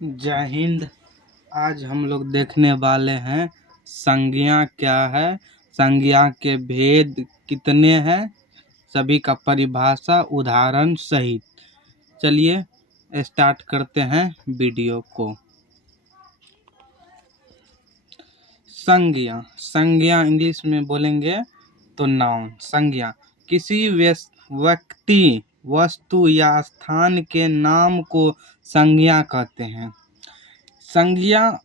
जय हिंद। आज हम लोग देखने वाले हैं संज्ञा क्या है, संज्ञा के भेद कितने हैं, सभी का परिभाषा उदाहरण सहित। चलिए स्टार्ट करते हैं वीडियो को। संज्ञा संज्ञा इंग्लिश में बोलेंगे तो नाउन। संज्ञा किसी व्यक्ति, वस्तु या स्थान के नाम को संज्ञा कहते हैं। संज्ञा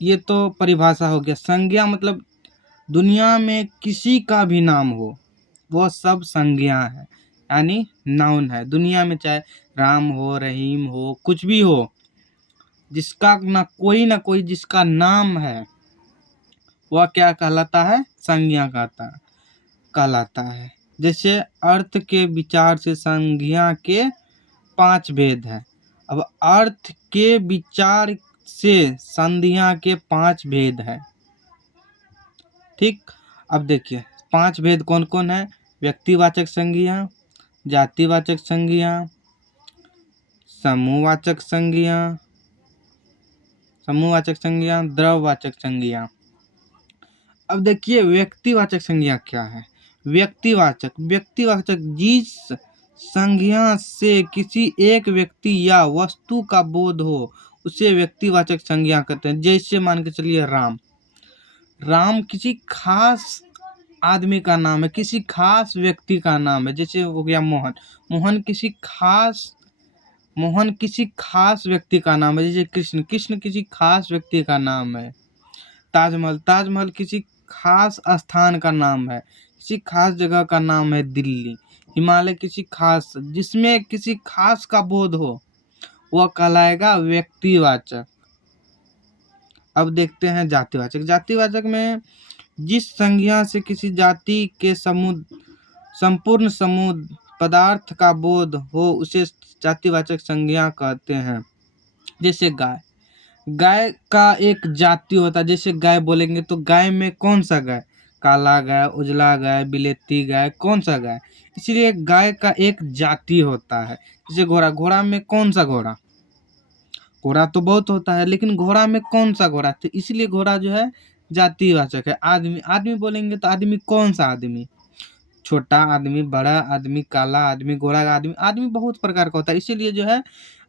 ये तो परिभाषा हो गया। संज्ञा मतलब दुनिया में किसी का भी नाम हो वो सब संज्ञा है, यानी नाउन है। दुनिया में चाहे राम हो, रहीम हो, कुछ भी हो, जिसका ना कोई जिसका नाम है वह क्या कहलाता है? संज्ञा कहलाता है। जैसे अर्थ के विचार से संज्ञा के 5 भेद हैं। अब अर्थ के विचार से संज्ञा के 5 भेद हैं। ठीक, अब देखिए 5 भेद कौन कौन है? व्यक्तिवाचक संज्ञा, जातिवाचक संज्ञा, समूहवाचक संज्ञा, द्रव्यवाचक संज्ञा। अब देखिए व्यक्तिवाचक संज्ञा क्या है। व्यक्तिवाचक जिस संज्ञा से किसी एक व्यक्ति या वस्तु का बोध हो उसे व्यक्तिवाचक संज्ञा कहते हैं। जैसे मान के चलिए राम किसी खास आदमी का नाम है, किसी खास व्यक्ति का नाम है। जैसे हो गया मोहन किसी खास व्यक्ति का नाम है। जैसे कृष्ण किसी खास व्यक्ति का नाम है। ताजमहल किसी खास स्थान का नाम है, किसी खास जगह का नाम है दिल्ली। हिमालय किसी खास, जिसमें किसी खास का बोध हो वह कहलाएगा व्यक्तिवाचक। अब देखते हैं जातिवाचक में जिस संज्ञा से किसी जाति के संपूर्ण समूह पदार्थ का बोध हो उसे जातिवाचक संज्ञा कहते हैं। जैसे गाय का एक जाति होता है। जैसे गाय बोलेंगे तो गाय में कौन सा गाय? काला गाय, उजला गाय, बिलेती गाय, कौन सा गाय? इसलिए गाय का एक जाति होता है। जैसे घोड़ा में कौन सा घोड़ा तो बहुत होता है, लेकिन घोड़ा में कौन सा घोड़ा? तो इसलिए घोड़ा जो है जातिवाचक है। आदमी बोलेंगे तो आदमी कौन सा आदमी? छोटा आदमी, बड़ा आदमी, काला आदमी, गोरा आदमी बहुत प्रकार का होता है। इसीलिए जो है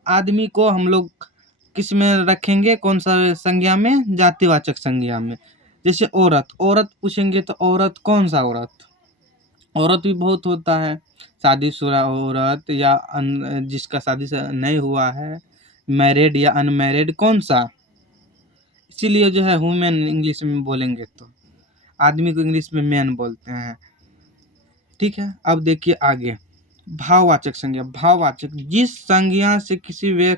आदमी को हम लोग किस में रखेंगे? कौन सा संज्ञा में? जातिवाचक संज्ञा में। जैसे औरत पूछेंगे तो औरत कौन सा औरत भी बहुत होता है। शादीशुदा औरत या जिसका शादी से नहीं हुआ है, मैरिड या अनमैरिड, कौन सा? इसीलिए जो है वुमेन इंग्लिश में बोलेंगे तो आदमी को इंग्लिश में मैन बोलते हैं। ठीक है, अब देखिए आगे भाववाचक जिस संज्ञा से किसी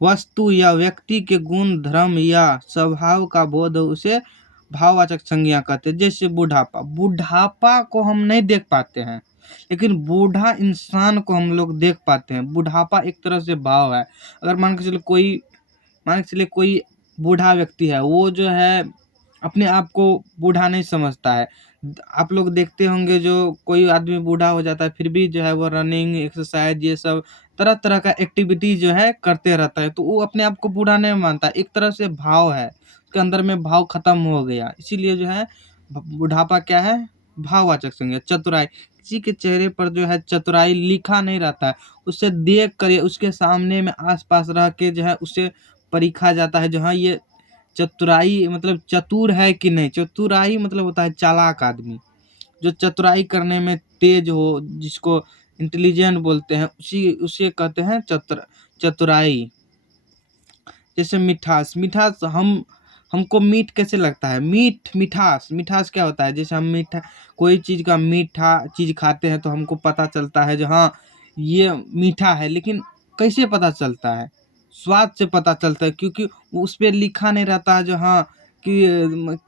वस्तु या व्यक्ति के गुण, धर्म या स्वभाव का बोध हो उसे भाववाचक संज्ञा कहते हैं। जैसे बुढ़ापा को हम नहीं देख पाते हैं, लेकिन बूढ़ा इंसान को हम लोग देख पाते हैं। बुढ़ापा एक तरह से भाव है। अगर मान के चले कोई बूढ़ा व्यक्ति है, वो जो है अपने आप को बूढ़ा नहीं समझता है। आप लोग देखते होंगे जो कोई आदमी बूढ़ा हो जाता है फिर भी जो है वो रनिंग, एक्सरसाइज, ये सब तरह तरह का एक्टिविटी जो है करते रहता है, तो वो अपने आप को बूढ़ा नहीं मानता। एक तरह से भाव है, उसके अंदर में भाव खत्म हो गया। इसीलिए जो है बुढ़ापा क्या है? भाववाचक संज्ञा। चतुराई किसी के चेहरे पर जो है चतुराई लिखा नहीं रहता है, उसे देख कर उसके सामने में आसपास रह के जो है उसे परखा जाता है। जो हाँ ये चतुराई मतलब चतुर है कि नहीं। चतुराई मतलब होता है चालाक आदमी, जो चतुराई करने में तेज हो, जिसको इंटेलिजेंट बोलते हैं, उसे कहते हैं चतुराई। जैसे मिठास हमको मीठ कैसे लगता है? मिठास क्या होता है? जैसे हम कोई चीज़ का मीठा चीज़ खाते हैं तो हमको पता चलता है जो हाँ ये मीठा है। लेकिन कैसे पता चलता है? स्वाद से पता चलता है, क्योंकि उस पे लिखा नहीं रहता है जो हाँ कि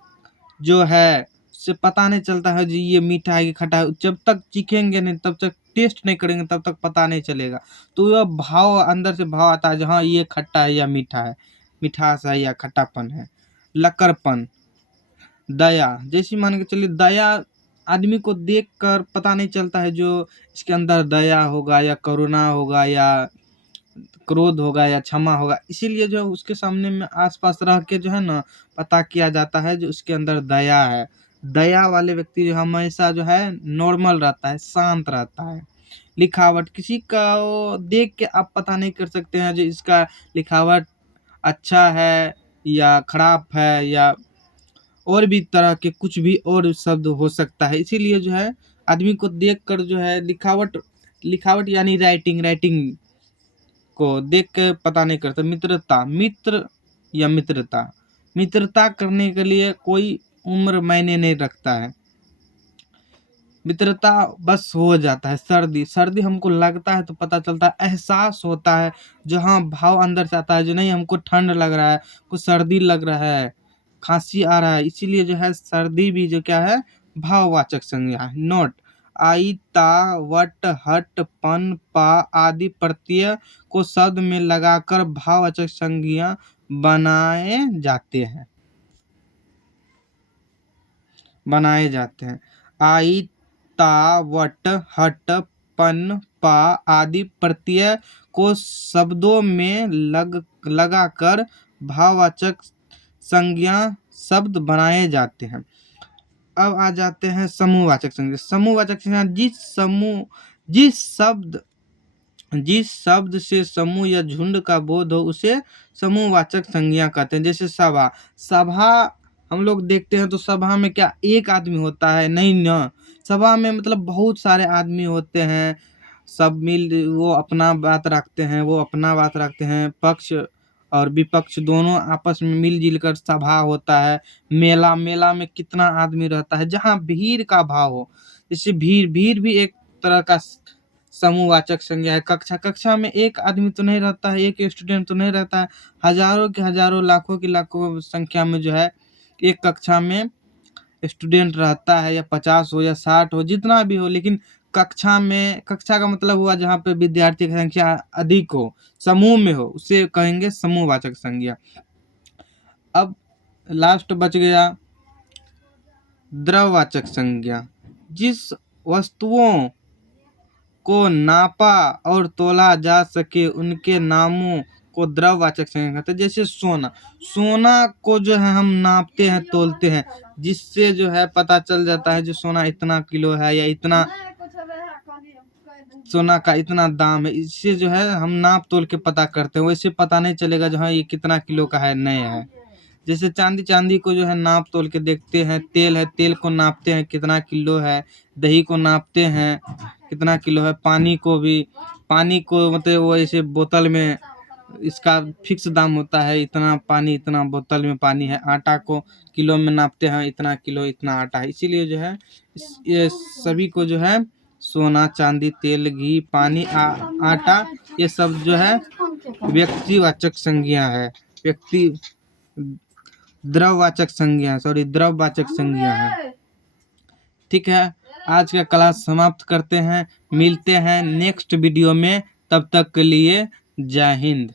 जो है से पता नहीं चलता है जी ये मीठा है कि खट्टा है। जब तक चखेंगे नहीं, तब तक टेस्ट नहीं करेंगे, तब तक पता नहीं चलेगा। तो यह भाव अंदर से भाव आता है जो हाँ ये खट्टा है या मीठा है, मिठास है या खट्टापन है। लकड़पन, दया, जैसी मान के चलिए दया आदमी को देख कर पता नहीं चलता है जो इसके अंदर दया होगा या करुणा होगा या क्रोध होगा या क्षमा होगा, इसीलिए जो है उसके सामने में आस-पास रह के जो है ना पता किया जाता है जो उसके अंदर दया है। दया वाले व्यक्ति जो हमेशा जो है नॉर्मल रहता है, शांत रहता है। लिखावट किसी का वो देख के आप पता नहीं कर सकते हैं जो इसका लिखावट अच्छा है या खराब है, या और भी तरह के कुछ भी और शब्द हो सकता है। इसीलिए जो है आदमी को देखकर जो है लिखावट लिखावट यानी राइटिंग राइटिंग को देख के पता नहीं करता। मित्रता, मित्र या मित्रता, मित्रता करने के लिए कोई उम्र मायने नहीं रखता है। मित्रता बस हो जाता है। सर्दी, सर्दी हमको लगता है तो पता चलता है, एहसास होता है जो हाँ भाव अंदर से आता है जो नहीं हमको ठंड लग रहा है, कुछ सर्दी लग रहा है, खांसी आ रहा है, इसीलिए जो है सर्दी भी जो क्या है भाववाचक संज्ञा है। नोट, आई, ता, वट, हट, पन, पा आदि प्रत्यय को शब्द में लगाकर भाववाचक संज्ञा बनाए जाते हैं। आई, ता, वट, हट, पन, पा आदि प्रत्यय को शब्दों में लगाकर भाववाचक संज्ञा शब्द बनाए जाते हैं। अब आ जाते हैं समूहवाचक संज्ञा। समूहवाचक संज्ञा जिस शब्द से समूह या झुंड का बोध हो उसे समूहवाचक संज्ञा कहते हैं। जैसे सभा, सभा हम लोग देखते हैं तो सभा में क्या एक आदमी होता है? नहीं ना, सभा में मतलब बहुत सारे आदमी होते हैं, सब मिल वो अपना बात रखते हैं, वो अपना बात रखते हैं, पक्ष और विपक्ष दोनों आपस में मिल-जुल कर सभा होता है। मेला, मेला में कितना आदमी रहता है, जहाँ भीड़ का भाव हो, जैसे भीड़, भीड़ भी एक तरह का समूहवाचक संज्ञा है। कक्षा, कक्षा में एक आदमी तो नहीं रहता है, एक स्टूडेंट तो नहीं रहता है, हज़ारों के हज़ारों, लाखों की लाखों संख्या में जो है एक कक्षा में स्टूडेंट रहता है, या 50 हो या 60 हो, जितना भी हो, लेकिन कक्षा में, कक्षा का मतलब हुआ जहाँ पे विद्यार्थी की संख्या अधिक हो, समूह में हो, उसे कहेंगे समूहवाचक संज्ञा। अब लास्ट बच गया द्रववाचक संज्ञा। जिस वस्तुओं को नापा और तोला जा सके उनके नामों को द्रववाचक संज्ञा कहते हैं। जैसे सोना, सोना को जो है हम नापते हैं, तोलते हैं, जिससे जो है पता चल जाता है जो सोना इतना किलो है या इतना सोना का इतना दाम है, इससे जो है हम नाप तोल के पता करते हैं। वैसे पता नहीं चलेगा जो हाँ ये कितना किलो का है, नहीं है। जैसे चांदी, चांदी को जो है नाप तोल के देखते हैं। तेल है, तेल को नापते हैं कितना किलो है। दही को नापते हैं कितना किलो है। पानी को भी, पानी को मतलब वो ऐसे बोतल में इसका फिक्स दाम होता है, इतना पानी इतना बोतल में पानी है। आटा को किलो में नापते हैं, इतना किलो इतना आटा है। इसीलिए जो है ये सभी को जो है सोना, चांदी, तेल, घी, पानी, आटा, ये सब जो है व्यक्तिवाचक संज्ञा है। व्यक्ति द्रववाचक संज्ञा, सॉरी द्रववाचक संज्ञा है। ठीक है, आज का क्लास समाप्त करते हैं, मिलते हैं नेक्स्ट वीडियो में। तब तक के लिए जय हिंद।